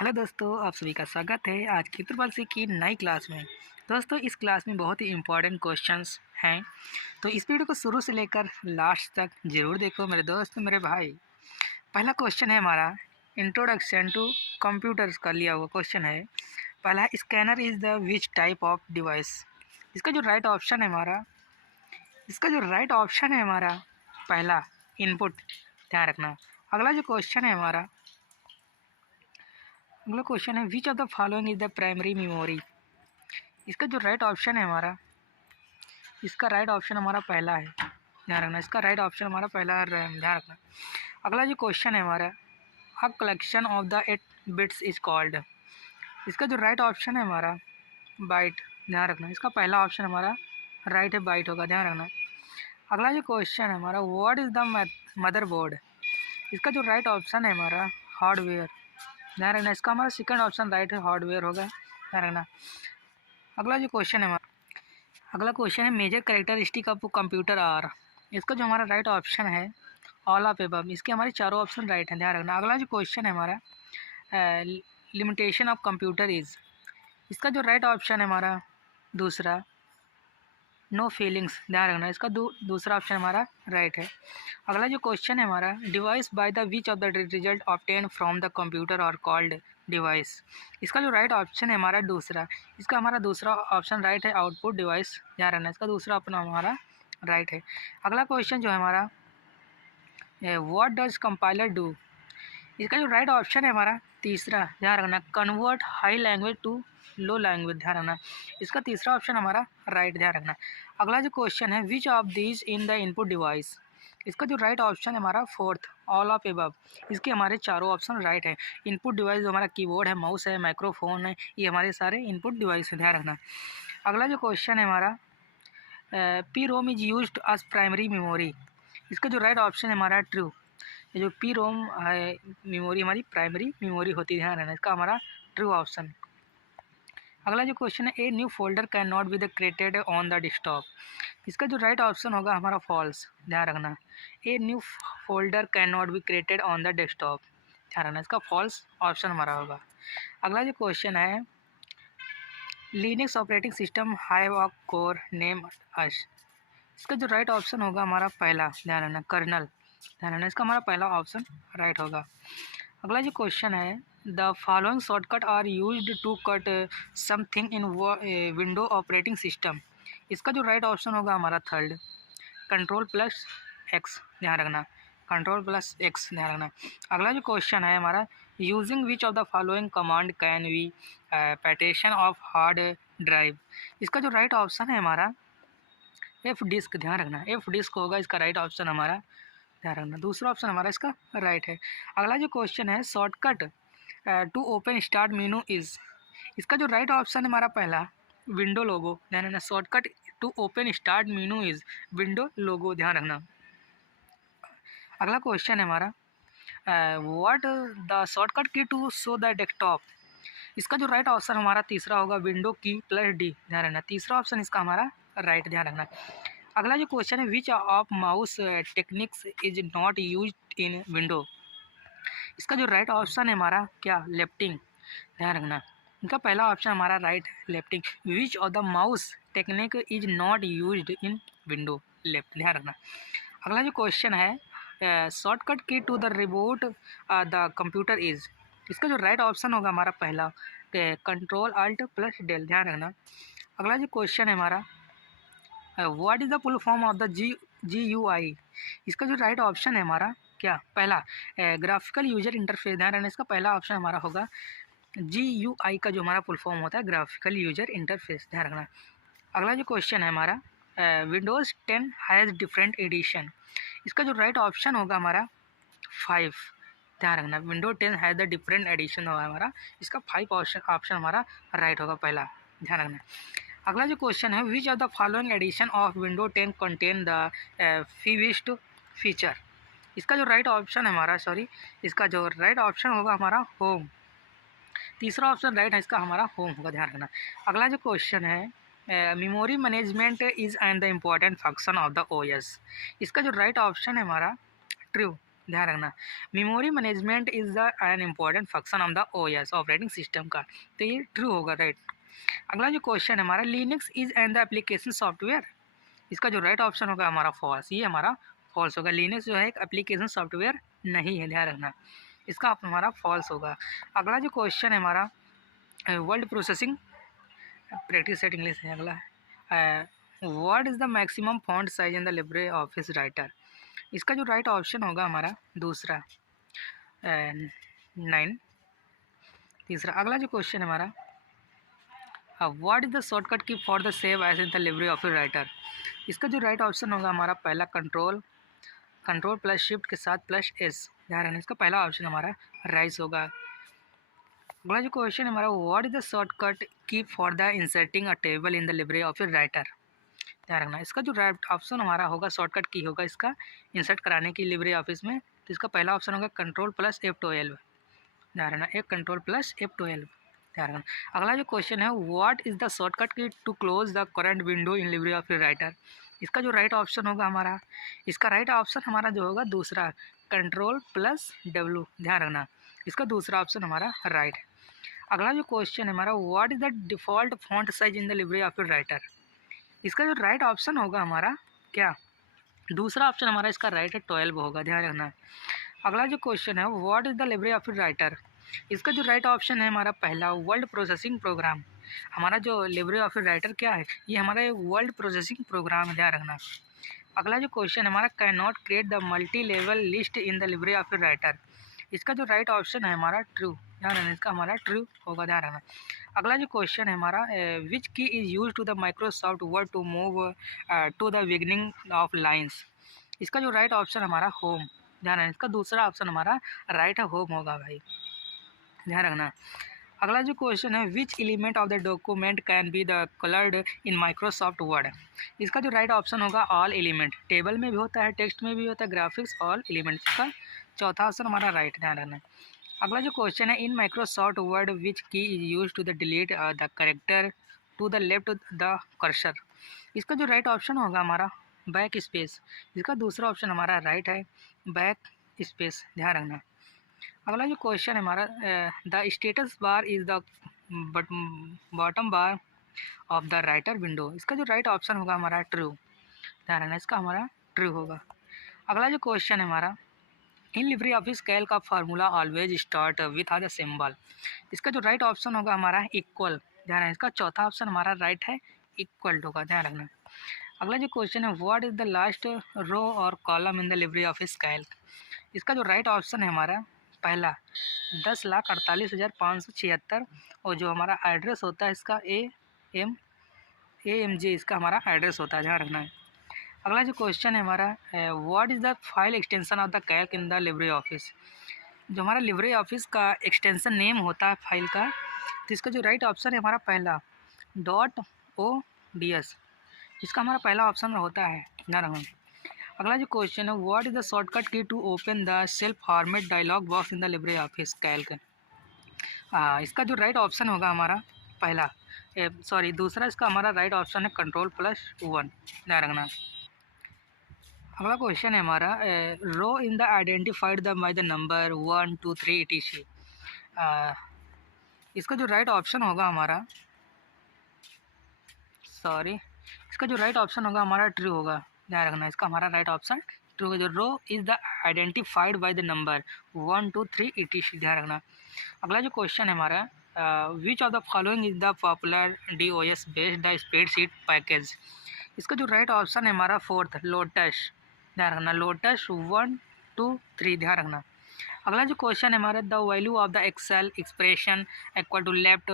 Hello दोस्तों, आप सभी का स्वागत है आज की ट्रिपल सी की नई क्लास में। दोस्तों, इस क्लास में बहुत ही इंपॉर्टेंट क्वेश्चंस हैं, तो इस वीडियो को शुरू से लेकर लास्ट तक ज़रूर देखो मेरे दोस्त मेरे भाई। पहला क्वेश्चन है हमारा इंट्रोडक्शन टू कंप्यूटर्स का लिया हुआ क्वेश्चन है। पहला, scanner is the which type of device. इसका जो राइट ऑप्शन है हमारा पहला इनपुट, ध्यान रखना। अगला क्वेश्चन है which of the following is the primary memory. इसका जो राइट ऑप्शन है हमारा पहला है, ध्यान रखना। इसका राइट ऑप्शन हमारा पहला है, ध्यान रखना। अगला जो क्वेश्चन है हमारा a collection of the 8 bits is called. इसका जो राइट ऑप्शन है हमारा बाइट, ध्यान रखना। इसका पहला ऑप्शन हमारा राइट है, बाइट होगा, ध्यान रखना। अगला जो क्वेश्चन है हमारा व्हाट इज़ द मदरबोर्ड। इसका जो राइट ऑप्शन है हमारा हार्डवेयर, ध्यान रखना। इसका हमारा सेकंड ऑप्शन राइट है, हार्डवेयर होगा, ध्यान रखना। अगला क्वेश्चन है major characteristic of computer are. इसका जो हमारा राइट ऑप्शन है ऑल ऑफ एबव। इसके हमारे चारों ऑप्शन राइट हैं, ध्यान रखना। अगला जो क्वेश्चन है हमारा लिमिटेशन ऑफ कंप्यूटर इज़। इसका जो राइट ऑप्शन है हमारा दूसरा नो फीलिंग्स, ध्यान रखना। इसका दूसरा ऑप्शन हमारा राइट है। अगला जो क्वेश्चन है हमारा device by the which of the result obtain from the computer और कॉल्ड डिवाइस। इसका जो राइट ऑप्शन है हमारा दूसरा। इसका हमारा दूसरा ऑप्शन राइट है आउटपुट डिवाइस, ध्यान रखना। इसका दूसरा ऑप्शन हमारा राइट है। अगला क्वेश्चन जो है हमारा व्हाट डज कंपाइलर डू। इसका जो राइट ऑप्शन है हमारा तीसरा, ध्यान रखना, convert high language to low language, ध्यान रखना। इसका तीसरा ऑप्शन हमारा राइट, ध्यान रखना। अगला जो क्वेश्चन है which of these in the input device. इसका जो राइट ऑप्शन है हमारा फोर्थ ऑल ऑफ एबव। इसके हमारे चारों ऑप्शन राइट है। इनपुट डिवाइस जो हमारा कीबोर्ड है, माउस है, माइक्रोफोन है, ये हमारे सारे इनपुट डिवाइस है, ध्यान रखना। अगला जो क्वेश्चन है हमारा P ROM is use as primary memory. इसका जो राइट ऑप्शन है हमारा ट्रू। ये जो पी रोम है मेमोरी हमारी प्राइमरी मेमोरी होती है, ध्यान रखना। इसका हमारा ट्रू ऑप्शन। अगला जो क्वेश्चन है a new folder can not be the created on the desktop. इसका जो राइट ऑप्शन होगा हमारा फॉल्स, ध्यान रखना। A new folder can not be created on the desktop, ध्यान रखना। इसका फॉल्स ऑप्शन हमारा होगा। अगला जो क्वेश्चन है Linux operating system have a core name as. इसका जो राइट ऑप्शन होगा हमारा पहला, ध्यान रखना, कर्नल, ध्यान रखना। इसका हमारा पहला ऑप्शन राइट होगा। अगला जो क्वेश्चन है the following shortcut are used to cut something in window operating system. इसका जो राइट ऑप्शन होगा हमारा थर्ड, कंट्रोल प्लस एक्स, ध्यान रखना, कंट्रोल प्लस एक्स, ध्यान रखना। अगला जो क्वेश्चन है हमारा using which of the following command can we partition of hard drive. इसका जो राइट ऑप्शन है हमारा एफ डिस्क, ध्यान रखना, एफ डिस्क होगा इसका राइट ऑप्शन हमारा, ध्यान रखना। दूसरा ऑप्शन हमारा इसका राइट है। अगला जो क्वेश्चन है shortcut to open start menu is. इसका जो राइट ऑप्शन है हमारा पहला विंडो लोगो, ध्यान रखना। Shortcut to open start menu is window logo, ध्यान रखना। अगला क्वेश्चन है हमारा what the shortcut key to show the desktop. इसका जो राइट ऑप्शन हमारा तीसरा होगा विंडो की प्लस डी, ध्यान रखना। तीसरा ऑप्शन इसका हमारा राइट, ध्यान रखना। अगला जो क्वेश्चन है which of mouse techniques is not use in window. इसका जो राइट ऑप्शन है हमारा क्या लेफ्टिंग, ध्यान रखना। इनका पहला ऑप्शन हमारा right lefting. Which of the mouse technique is not use in window, left, ध्यान रखना। अगला जो क्वेश्चन है shortcut key to the reboot the computer is. इसका जो राइट ऑप्शन होगा हमारा पहला कंट्रोल अल्ट प्लस डेल, ध्यान रखना। अगला जो क्वेश्चन है हमारा what is the full form of the GUI। इसका जो राइट ऑप्शन है हमारा क्या पहला ग्राफिकल यूजर इंटरफेस, ध्यान रखना। इसका पहला ऑप्शन हमारा होगा GUI का जो हमारा फुल फॉर्म होता है ग्राफिकल यूजर इंटरफेस, ध्यान रखना। अगला जो क्वेश्चन है हमारा विंडोज़ 10 हैज़ डिफरेंट एडिशन। इसका जो राइट ऑप्शन होगा हमारा 5, ध्यान रखना। Window 10 has the different edition होगा हमारा, इसका 5 ऑप्शन हमारा राइट होगा पहला, ध्यान रखना। अगला जो क्वेश्चन है which of the following edition of window 10 contain the fewest feature. इसका जो राइट ऑप्शन है हमारा इसका जो राइट ऑप्शन होगा हमारा होम। तीसरा ऑप्शन राइट है, इसका हमारा होम होगा, ध्यान रखना। अगला जो क्वेश्चन है memory management is and the important function of the OS। इसका जो राइट ऑप्शन है हमारा ट्रू, ध्यान रखना। Memory management is the an important function of the OS operating system का, तो ये ट्रू होगा, राइट। अगला जो क्वेश्चन है हमारा, Linux is an the application software, इसका जो राइट ऑप्शन होगा हमारा फॉल्स, ये हमारा फॉल्स होगा। लिनक्स जो है एक एप्लीकेशन सॉफ्टवेयर नहीं है, ध्यान रखना, इसका हमारा फॉल्स होगा। अगला जो क्वेश्चन है हमारा, word processing practice set English है अगला। What is the maximum font size in the Libre office Writer, इसका जो राइट ऑप्शन होगा हमारा दूसरा 9। तीसरा अगला जो क्वेश्चन है हमारा, what is the shortcut key for the save as in the Libre office Writer, इसका जो राइट ऑप्शन होगा हमारा पहला कंट्रोल प्लस शिफ्ट के साथ प्लस एस, ध्यान रखना, इसका पहला ऑप्शन हमारा राइस होगा। अगला जो क्वेश्चन है हमारा, what is the shortcut key for the inserting a table in the Libre office writer, ध्यान रखना, इसका जो राइट ऑप्शन हमारा होगा शॉर्टकट की होगा इसका इंसर्ट कराने की लिब्रे ऑफिस में, तो इसका पहला ऑप्शन होगा कंट्रोल प्लस F12, ध्यान रखना, एक कंट्रोल प्लस F12, ध्यान रखना। अगला जो क्वेश्चन है, what is the shortcut key to close the current window in LibreOffice Writer, इसका जो राइट ऑप्शन होगा हमारा, इसका राइट ऑप्शन हमारा जो होगा दूसरा कंट्रोल प्लस W, ध्यान रखना, इसका दूसरा ऑप्शन हमारा राइट। अगला जो क्वेश्चन है हमारा, what is the default font size in the Libre office Writer, इसका जो राइट ऑप्शन होगा हमारा क्या, दूसरा ऑप्शन हमारा इसका राइट है 12 होगा, ध्यान रखना। अगला जो क्वेश्चन है, what is the Libre office Writer, इसका जो राइट ऑप्शन है हमारा पहला वर्ल्ड प्रोसेसिंग प्रोग्राम, हमारा जो लिब्रे ऑफिस राइटर क्या है, ये हमारा वर्ल्ड प्रोसेसिंग प्रोग्राम है, ध्यान रखना। अगला जो क्वेश्चन हमारा, can not create the multi level list in the Libre office Writer, इसका जो राइट ऑप्शन है हमारा ट्रू, ध्यान रखना, इसका हमारा ट्रू होगा, ध्यान रखना। अगला जो क्वेश्चन है हमारा, which key is use to the Microsoft Word to move to the beginning of lines, इसका जो राइट ऑप्शन हमारा होम, ध्यान रखना, इसका दूसरा ऑप्शन हमारा राइट है होम होगा भाई, ध्यान रखना। अगला जो क्वेश्चन है, which element of the document can be the coloured in Microsoft word, इसका जो राइट ऑप्शन होगा ऑल एलिमेंट, टेबल में भी होता है, टेक्स्ट में भी होता है, ग्राफिक्स ऑल एलिमेंट, इसका चौथा ऑप्शन हमारा राइट, ध्यान रखना। अगला जो क्वेश्चन है, in Microsoft Word which key is use to the delete the character to the left the cursor, इसका जो राइट ऑप्शन होगा हमारा बैक स्पेस, इसका दूसरा ऑप्शन हमारा राइट है बैक स्पेस, ध्यान रखना। अगला जो क्वेश्चन है हमारा, the status bar is the bottom bar of the writer window, इसका जो राइट ऑप्शन होगा हमारा ट्रू, ध्यान रखना, इसका हमारा ट्रू होगा। अगला जो क्वेश्चन है हमारा, इन लिब्रे ऑफिस कैल का formula always start with the symbol, इसका जो राइट ऑप्शन होगा हमारा इक्वल, ध्यान रखना, इसका चौथा ऑप्शन हमारा राइट है इक्वल होगा, ध्यान रखना। अगला जो क्वेश्चन है, what is the last row और column in the Libre Office Calc, इसका जो राइट ऑप्शन है हमारा पहला 10,48,576, और जो हमारा एड्रेस होता है इसका AMJ, इसका हमारा एड्रेस होता है, ध्यान रखना है। अगला जो क्वेश्चन है हमारा, what is the file extension of the Calc in the Libre office, जो हमारा लिब्रे ऑफिस का एक्सटेंशन नेम होता है फाइल का, तो इसका जो राइट ऑप्शन है हमारा पहला .ods, इसका हमारा पहला ऑप्शन होता है, ध्यान रखना। अगला जो क्वेश्चन है, what is the shortcut key to open the self format dialog box in the Libre office Calc, इसका जो राइट ऑप्शन होगा हमारा पहला दूसरा इसका हमारा राइट ऑप्शन है कंट्रोल+1, ध्यान रखना। अगला क्वेश्चन है हमारा, row in the identified the by the number 1 2 3 etc, इसका जो राइट ऑप्शन होगा हमारा इसका जो राइट ऑप्शन होगा हमारा ट्रू होगा, ध्यान रखना, इसका हमारा राइट ऑप्शन ट्रू होगा। जो row is the identified by the number 1 2 3 etc, ध्यान रखना। अगला जो क्वेश्चन है हमारा, which of the following is the popular DOS based the spreadsheet package, इसका जो राइट ऑप्शन है हमारा फोर्थ लोटस, ध्यान रखना, लोटस 1 2 3, ध्यान रखना। अगला जो क्वेश्चन है हमारा, the value of the Excel expression equal to left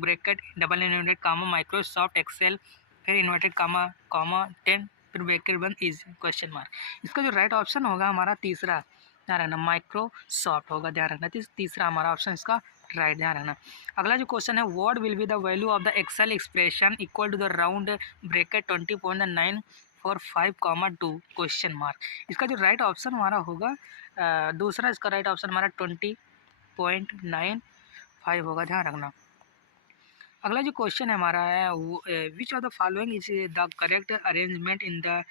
bracket double inverted comma Microsoft Excel फिर इन्वर्टेड कामा 10 फिर ब्रैकेट बंद इज क्वेश्चन मार्क, इसका जो राइट ऑप्शन होगा हमारा तीसरा, ध्यान रखना, माइक्रोसॉफ्ट होगा, ध्यान रखना, तीसरा हमारा ऑप्शन इसका राइट, ध्यान रखना। अगला जो क्वेश्चन है, what will be the value of the Excel expression equal to the round bracket 20.945, question mark, इसका जो राइट ऑप्शन हमारा होगा दूसरा, इसका राइट ऑप्शन हमारा 20.95 होगा, ध्यान रखना। अगला जो क्वेश्चन है हमारा है, which of the following is the correct arrangement in the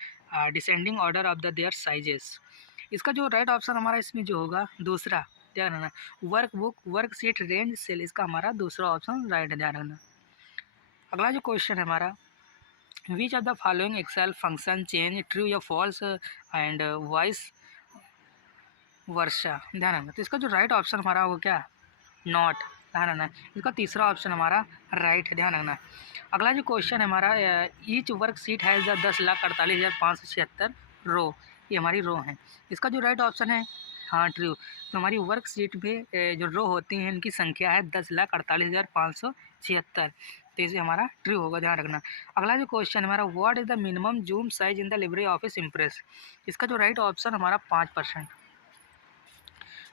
descending order of the their sizes, इसका जो राइट ऑप्शन हमारा इसमें जो होगा दूसरा, ध्यान रखना, work book, work sheet, range, cell, इसका हमारा दूसरा ऑप्शन राइट है, ध्यान रखना। अगला जो क्वेश्चन है हमारा, which of the following Excel function change true या फॉल्स एंड वाइस वर्षा, ध्यान रखना। तो इसका जो राइट ऑप्शन हमारा वो क्या, नॉट, ध्यान रखना। इसका तीसरा ऑप्शन हमारा राइट है, ध्यान रखना। अगला जो क्वेश्चन है हमारा, ईच वर्क शीट हैज़ 10,48,576 रो, ये हमारी रो है। इसका जो राइट ऑप्शन है हाँ ट्रू। तो हमारी वर्क शीट में जो रो होती हैं इनकी संख्या है 10,48,576, तो इसे हमारा ट्रू होगा, ध्यान रखना। अगला जो क्वेश्चन है हमारा, what is the minimum zoom size in the Libre office impress, इसका जो राइट ऑप्शन हमारा 5%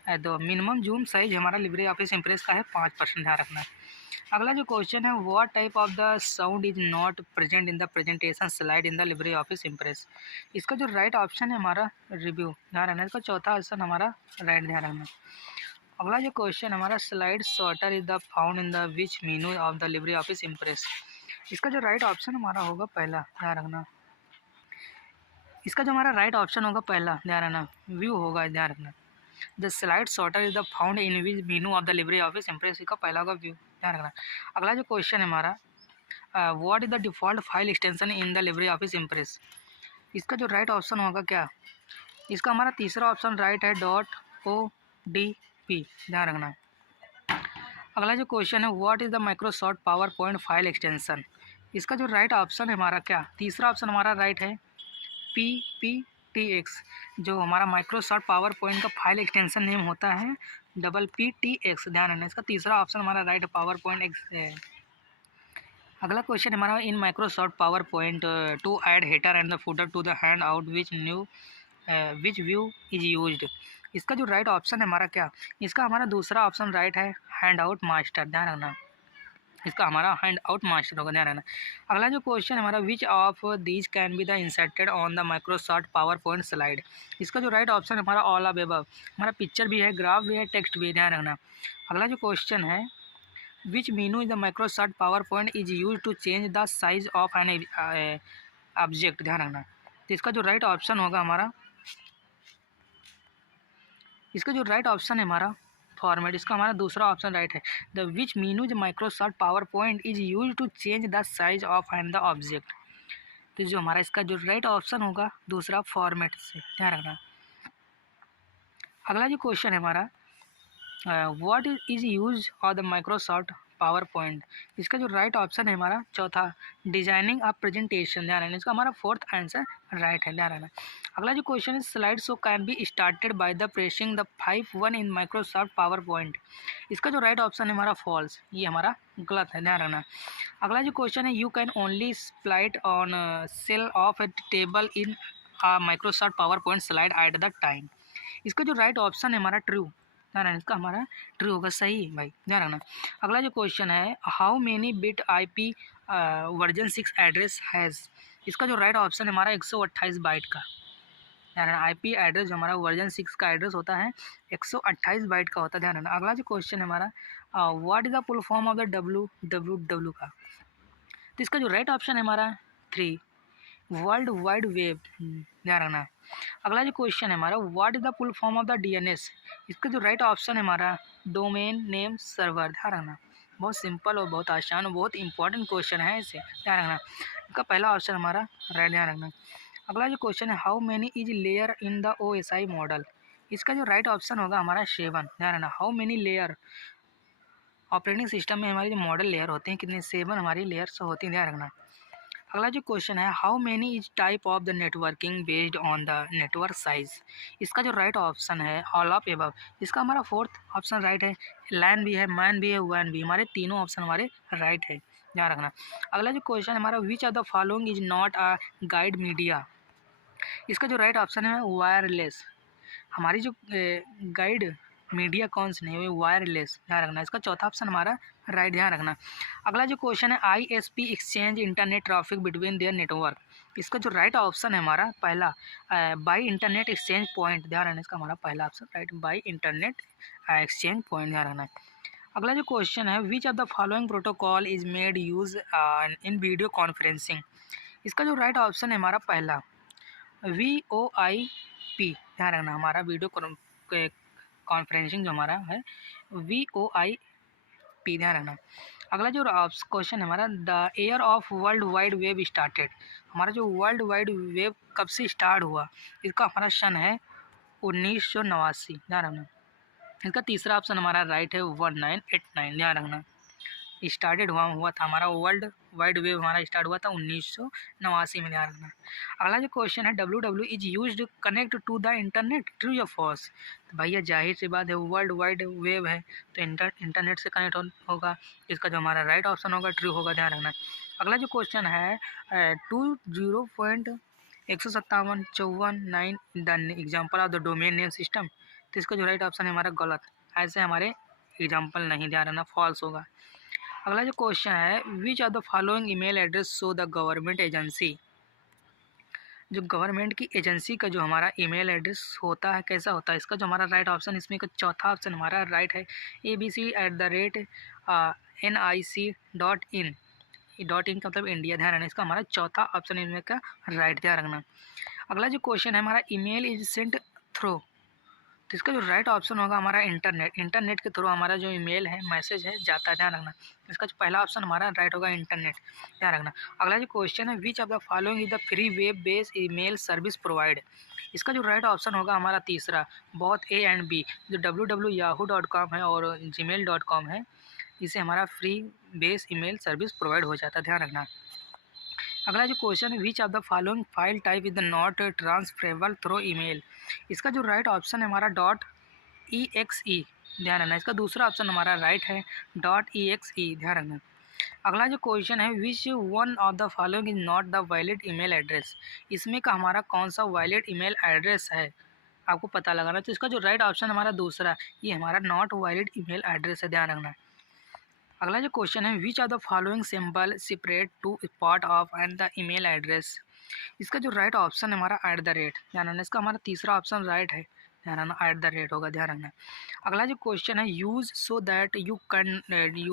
है। तो मिनिमम जूम साइज हमारा लिब्रे ऑफिस इम्प्रेस का है 5%, ध्यान रखना। अगला जो क्वेश्चन है, what type of the sound is not present in the presentation slide in the Libre office impress, इसका जो राइट ऑप्शन है हमारा रिव्यू, ध्यान रखना। इसका चौथा ऑप्शन हमारा राइट, ध्यान रखना। अगला जो क्वेश्चन हमारा, slide sorter is the found in the which menu of the Libre office impress, इसका जो राइट ऑप्शन हमारा होगा पहला, ध्यान रखना। इसका जो हमारा राइट ऑप्शन होगा पहला, ध्यान रखना, व्यू होगा, ध्यान रखना। The slide sorter is the found in which menu of the Libre office impress, इसका पहला होगा व्यू, ध्यान रखना। अगला जो क्वेश्चन है हमारा, what is the default file extension in the Libre office impress, इसका जो राइट ऑप्शन होगा क्या, इसका हमारा तीसरा ऑप्शन राइट है, .odp, ध्यान रखना। अगला जो क्वेश्चन है, what is the Microsoft power point file extension, इसका जो राइट ऑप्शन है हमारा क्या, तीसरा ऑप्शन हमारा राइट है, PPTX, जो हमारा माइक्रोसॉफ्ट पावर पॉइंट का फाइल एक्सटेंशन नेम होता है PPTX, ध्यान रखना। इसका तीसरा ऑप्शन हमारा राइट है, पावर पॉइंट एक्स है। अगला क्वेश्चन हमारा, in Microsoft PowerPoint to add header and the footer to the handout which view is used, इसका जो राइट ऑप्शन है हमारा क्या, इसका हमारा दूसरा ऑप्शन राइट है, हैंड आउट मास्टर, ध्यान रखना। इसका हमारा हैंड आउट मास्टर होगा, ध्यान रखना। अगला जो क्वेश्चन हमारा, which of these can be the inserted on the Microsoft PowerPoint slide, इसका जो राइट ऑप्शन है हमारा ऑल ऑफ अबव, हमारा पिक्चर भी है, ग्राफ भी है, टेक्स्ट भी है, ध्यान रखना। अगला जो क्वेश्चन है, which menu is the Microsoft PowerPoint is use to change the size of an object, ध्यान रखना। तो इसका जो राइट ऑप्शन होगा हमारा, इसका जो राइट ऑप्शन है हमारा फॉर्मेट, इसका हमारा दूसरा ऑप्शन राइट है, the which menu the Microsoft PowerPoint is use to change the size of and the object, तो जो हमारा इसका जो राइट ऑप्शन होगा दूसरा फॉर्मेट से, ध्यान रखना। अगला जो क्वेश्चन है हमारा, what is use of the Microsoft power point, इसका जो राइट ऑप्शन है हमारा चौथा, डिजाइनिंग अ प्रेजेंटेशन, ध्यान रखना। इसका हमारा फोर्थ आंसर राइट है, ध्यान रखना। अगला जो क्वेश्चन है, slide show can be started by the pressing the 5 in Microsoft power point, इसका जो राइट ऑप्शन है हमारा फॉल्स, ये हमारा गलत है, ध्यान रखना। अगला जो क्वेश्चन है, you can only split on cell of a table in Microsoft PowerPoint slide at the time, इसका जो राइट ऑप्शन है हमारा ट्रू, ध्यान रखना। इसका हमारा ट्रू होगा, सही भाई, ध्यान रखना। अगला जो क्वेश्चन है, how many bit IP version 6 address has, इसका जो राइट ऑप्शन है हमारा 128 बाइट का, ध्यान रखना। IP एड्रेस जो हमारा वर्जन 6 का एड्रेस होता है 128 बाइट का होता है, ध्यान रखना। अगला जो क्वेश्चन है हमारा, what is the full form of the WWW का, तो इसका जो राइट ऑप्शन है हमारा 3, वर्ल्ड वाइड वेब, ध्यान रखना। अगला जो क्वेश्चन है हमारा, what is the full form of the DNS, इसका जो राइट ऑप्शन है हमारा डोमेन नेम सर्वर, ध्यान रखना। बहुत सिंपल और बहुत आसान और बहुत इंपॉर्टेंट क्वेश्चन है, इसे ध्यान रखना। इसका पहला ऑप्शन हमारा राइट, ध्यान रखना। अगला जो क्वेश्चन है, how many is layer in the OSI model, इसका जो राइट ऑप्शन होगा हमारा 7, ध्यान रखना। How many layer, operating system में हमारे जो मॉडल लेयर होते हैं कितने, 7 हमारी लेयर्स होती हैं, ध्यान रखना। अगला जो क्वेश्चन है, how many is type of the networking based on the network size, इसका जो राइट ऑप्शन है ऑल ऑफ एबव, इसका हमारा फोर्थ ऑप्शन राइट है। लैन भी है, मैन भी है, वैन भी, हमारे तीनों ऑप्शन हमारे राइट है, ध्यान रखना। अगला जो क्वेश्चन है हमारा, which of the following is not a guide media, इसका जो राइट ऑप्शन है वायरलेस, हमारी जो गाइड मीडिया कौन सी नहीं है, वो वायरलेस, ध्यान रखना। इसका चौथा ऑप्शन हमारा राइट, ध्यान रखना। अगला जो क्वेश्चन है, ISP exchange internet traffic between their network, इसका जो राइट ऑप्शन है हमारा पहला बाई इंटरनेट एक्सचेंज पॉइंट, ध्यान रखना। इसका हमारा पहला option right, by internet exchange point, ध्यान रखना। अगला जो क्वेश्चन है, which of the following protocol is made use in video conferencing, इसका जो राइट ऑप्शन है हमारा पहला VoIP, ध्यान रखना हमारा वीडियो कॉन्फ्रेंसिंग जो हमारा है VoIP, ध्यान रखना। अगला जो क्वेश्चन है हमारा, the year of world wide web started, हमारा जो वर्ल्ड वाइड वेब कब से स्टार्ट हुआ, इसका हमारा सन है 1989, ध्यान रखना। इसका तीसरा ऑप्शन हमारा राइट है 1989, ध्यान रखना। स्टार्टेड हुआ था हमारा वर्ल्ड वाइड वेब हमारा स्टार्ट हुआ था 1989 में, ध्यान रखना। अगला जो क्वेश्चन है, W is used connect to the internet, true या फॉल्स। तो भैया जाहिर सी बात है, वर्ल्ड वाइड वेब है तो इंटरनेट से कनेक्ट होगा, इसका जो हमारा राइट ऑप्शन होगा ट्रू होगा, ध्यान रखना। अगला जो क्वेश्चन है 20.157.54 the example of the domain name system, तो इसका जो राइट ऑप्शन है हमारा गलत, ऐसे हमारे एग्जाम्पल नहीं, ध्यान रखना फॉल्स होगा। अगला जो क्वेश्चन है, which of the following email address show the government agency, जो गवर्नमेंट की एजेंसी का जो हमारा ईमेल एड्रेस होता है कैसा होता है, इसका जो हमारा राइट ऑप्शन, इसमें का चौथा ऑप्शन हमारा राइट है abc@nic.in, .in का मतलब इंडिया, ध्यान रखना। इसका हमारा चौथा ऑप्शन इसमें का राइट, ध्यान रखना। अगला जो क्वेश्चन है हमारा, ईमेल इज सेंट थ्रू, तो इसका जो राइट ऑप्शन होगा हमारा इंटरनेट के थ्रू हमारा जो ईमेल है मैसेज है जाता है, ध्यान रखना। इसका जो पहला ऑप्शन हमारा राइट होगा इंटरनेट, ध्यान रखना। अगला जो क्वेश्चन है, which of the following is the free web based email service provide, इसका जो राइट ऑप्शन होगा हमारा तीसरा, बहुत ए एंड बी, जो www.yahoo.com है और gmail.com है, इसे हमारा free base email service provide हो जाता है, ध्यान रखना। अगला जो क्वेश्चन है, which of the following file type is the not transferable through email, इसका जो राइट ऑप्शन है हमारा .exe, ध्यान रखना। इसका दूसरा ऑप्शन हमारा राइट है .exe, ध्यान रखना। अगला जो क्वेश्चन है, which one of the following is not the valid email address, इसमें का हमारा कौन सा वैलिड ईमेल एड्रेस है, आपको पता लगाना। तो इसका जो राइट ऑप्शन हमारा दूसरा, ये हमारा नॉट वैलिड ईमेल एड्रेस है, ध्यान रखना। अगला जो क्वेश्चन है, which of the following symbol separate two part of and the email address, इसका जो राइट ऑप्शन है हमारा @, ध्यान रखना। इसका हमारा तीसरा ऑप्शन राइट है, ध्यान रखना, @ होगा, ध्यान रखना। अगला जो क्वेश्चन है, use so that you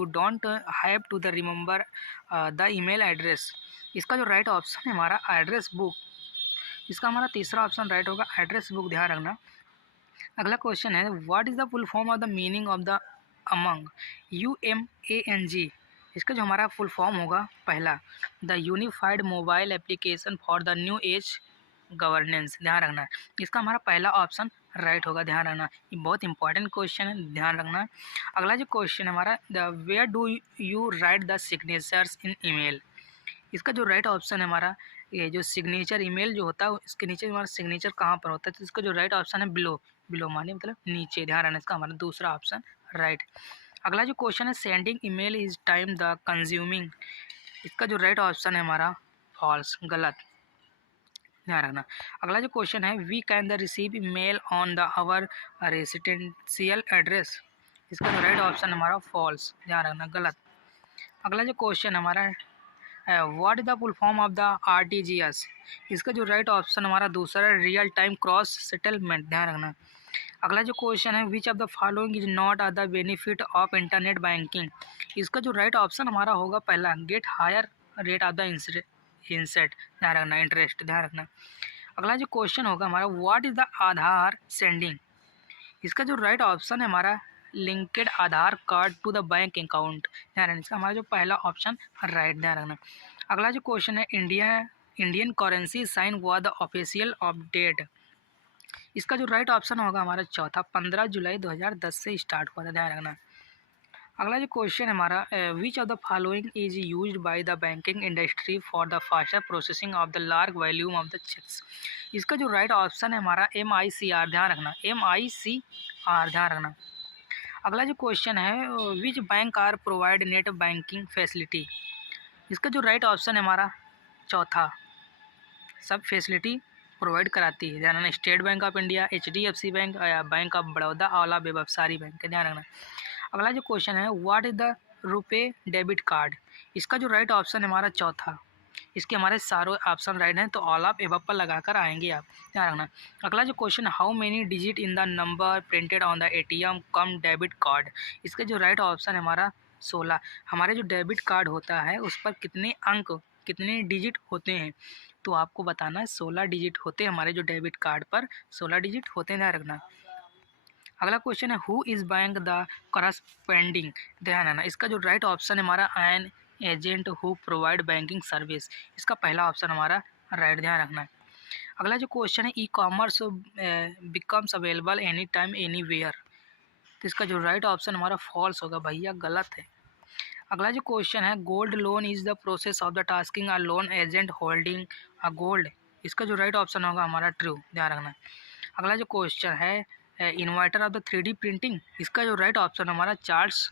don't have to the remember the email address, इसका जो राइट ऑप्शन है हमारा एड्रेस बुक, इसका हमारा तीसरा ऑप्शन राइट होगा एड्रेस बुक, ध्यान रखना। अगला क्वेश्चन है, what is the full form of the meaning of the among, UMANG, इसका जो हमारा फुल फॉर्म होगा पहला, the unified mobile application for the new age governance, ध्यान रखना। इसका हमारा पहला ऑप्शन राइट होगा, ध्यान रखना। ये बहुत इंपॉर्टेंट क्वेश्चन है, ध्यान रखना। अगला जो क्वेश्चन है हमारा, the where do you write the signatures in email, इसका जो राइट ऑप्शन है हमारा, ये जो सिग्नेचर ईमेल जो होता है इसके नीचे हमारा सिग्नेचर कहाँ पर होता है, तो इसका जो राइट ऑप्शन है बिलो माने मतलब नीचे, ध्यान रखना। इसका हमारा दूसरा ऑप्शन राइट। अगला जो क्वेश्चन है, sending email is time the consuming, इसका जो राइट ऑप्शन है हमारा फॉल्स, गलत, ध्यान रखना। अगला जो क्वेश्चन है, we can the receive mail on the our residential address, इसका जो राइट ऑप्शन हमारा फॉल्स, ध्यान रखना, गलत। अगला जो क्वेश्चन हमारा, what is the full form of the RTGS, इसका जो राइट ऑप्शन हमारा दूसरा, रियल टाइम क्रॉस सेटलमेंट, ध्यान रखना। अगला जो क्वेश्चन है, which of the following is not are the benefit of internet banking, इसका जो राइट ऑप्शन हमारा होगा पहला, get higher rate of the inset, ध्यान रखना, इंटरेस्ट, ध्यान रखना। अगला जो क्वेश्चन होगा हमारा, what is the Aadhaar sending, इसका जो राइट ऑप्शन है हमारा, linked Aadhaar card to the bank account, ध्यान रखना। इसका हमारा जो पहला ऑप्शन राइट, ध्यान रखना। अगला जो क्वेश्चन है, इंडियन करेंसी साइन हुआ द ऑफिशियल अपडेट, इसका जो राइट ऑप्शन होगा हमारा चौथा, 15 जुलाई 2010 से स्टार्ट हुआ था, ध्यान रखना। अगला जो क्वेश्चन है हमारा, which of the following is used by the banking industry for the faster processing of the large volume of the cheques, इसका जो राइट ऑप्शन है हमारा MICR, ध्यान रखना, MICR, ध्यान रखना। अगला जो क्वेश्चन है, which bank are provide net banking facility, इसका जो राइट ऑप्शन है हमारा चौथा, सब फैसिलिटी प्रोवाइड कराती है, ध्यान रखना। State bank of India, HDFC bank, bank of Baroda, Ola web, सारी बैंक है, ध्यान रखना। अगला जो क्वेश्चन है, what is the RuPay debit card, इसका जो राइट ऑप्शन है हमारा चौथा, इसके हमारे सारे ऑप्शन राइट हैं, तो ऑल ऑफ एबव पर लगाकर आएंगे आप, ध्यान रखना। अगला जो question, how many digit in the number printed on the ATM come debit card, इसका जो राइट ऑप्शन है हमारा 16, हमारे जो डेबिट कार्ड होता है उस पर कितने अंक कितने डिजिट होते हैं, तो आपको बताना है 16 डिजिट होते हैं हमारे जो डेबिट कार्ड पर, 16 डिजिट होते हैं, ध्यान रखना। अगला क्वेश्चन है who is bank the corresponding, ध्यान रखना। इसका जो राइट ऑप्शन है हमारा an agent who provide banking service, इसका पहला ऑप्शन हमारा राइट, ध्यान रखना है। अगला जो क्वेश्चन है e commerce becomes available any time anywhere, तो इसका जो राइट ऑप्शन हमारा फॉल्स होगा भैया, गलत है। अगला जो क्वेश्चन है gold loan is the process of the tasking a loan agent holding a gold, इसका जो राइट ऑप्शन होगा हमारा ट्रू, ध्यान रखना। अगला जो क्वेश्चन है inverter of the 3D printing, इसका जो राइट ऑप्शन हमारा चार्ल्स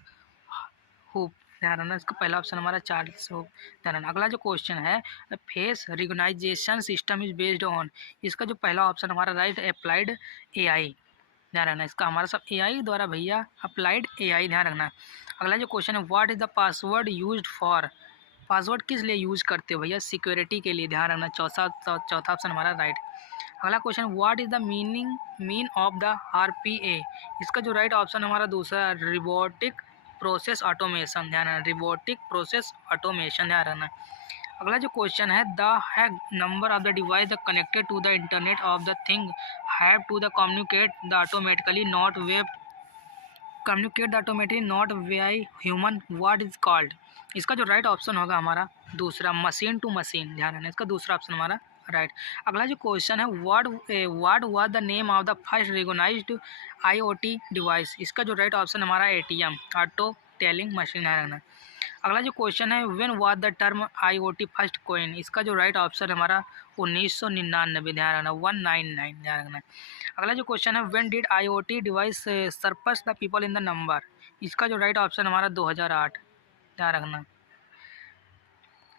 हुप, ध्यान रखना। इसका पहला ऑप्शन हमारा चार्ल्स हुप, ध्यान रखना। अगला जो क्वेश्चन है face recognization system is based on, इसका जो पहला ऑप्शन हमारा राइट अप्लाइड AI, ध्यान रखना। इसका हमारा सब AI द्वारा भैया, अप्लाइड AI, ध्यान रखना। अगला जो क्वेश्चन है what is the password used for, password किस लिए यूज़ करते हो भैया, सिक्योरिटी के लिए, ध्यान रखना। चौथा ऑप्शन हमारा राइट। अगला question what is the mean of the RPA, इसका जो राइट ऑप्शन हमारा दूसरा रिबोटिक प्रोसेस ऑटोमेशन, ध्यान रखना, रिबोटिक प्रोसेस ऑटोमेशन, ध्यान रखना। अगला जो क्वेश्चन है the huge number of the device the connected to the internet of the thing have to the communicate the automatically not web, communicate the automatically not by human, what is called, इसका जो right option होगा हमारा दूसरा machine to machine, ध्यान रखना। इसका दूसरा option हमारा राइट। अगला जो क्वेश्चन है what was the name of the first recognized IoT device, इसका जो राइट ऑप्शन हमारा ATM, ऑटो टेलिंग मशीन, ध्यान रखना। अगला जो क्वेश्चन है when was the term IoT first coin, इसका जो राइट ऑप्शन है हमारा 1999, ध्यान रखना, 199, ध्यान रखना। अगला जो क्वेश्चन है when did IoT device surpass the people in the number, इसका जो राइट ऑप्शन हमारा 2008, ध्यान रखना।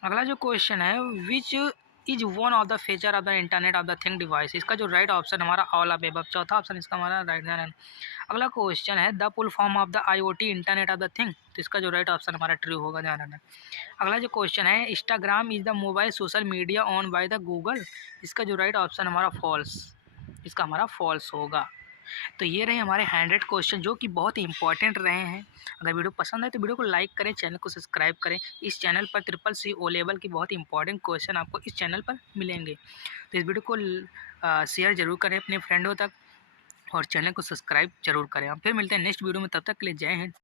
अगला जो क्वेश्चन है which is one of the feature of the internet of the thing device, इसका जो राइट ऑप्शन हमारा ऑल ऑफ एबव, चौथा ऑप्शन इसका हमारा राइट, ध्यान रखना। अगला क्वेश्चन है the full form of the IoT internet of the thing, तो इसका जो राइट ऑप्शन हमारा ट्रू होगा, ध्यान रखना। अगला जो क्वेश्चन है Instagram is the mobile social media on by the Google, इसका जो राइट ऑप्शन हमारा फॉल्स, इसका हमारा फॉल्स होगा। तो ये रहे हमारे 100 क्वेश्चन जो कि बहुत ही इंपॉर्टेंट रहे हैं। अगर वीडियो पसंद आए तो वीडियो को लाइक करें, चैनल को सब्सक्राइब करें। इस चैनल पर CCC O लेवल की बहुत इंपॉर्टेंट क्वेश्चन आपको इस चैनल पर मिलेंगे। तो इस वीडियो को शेयर जरूर करें अपने फ्रेंडों तक और चैनल को सब्सक्राइब जरूर करें। हम फिर मिलते हैं नेक्स्ट वीडियो में, तब तक के लिए जय हिंद।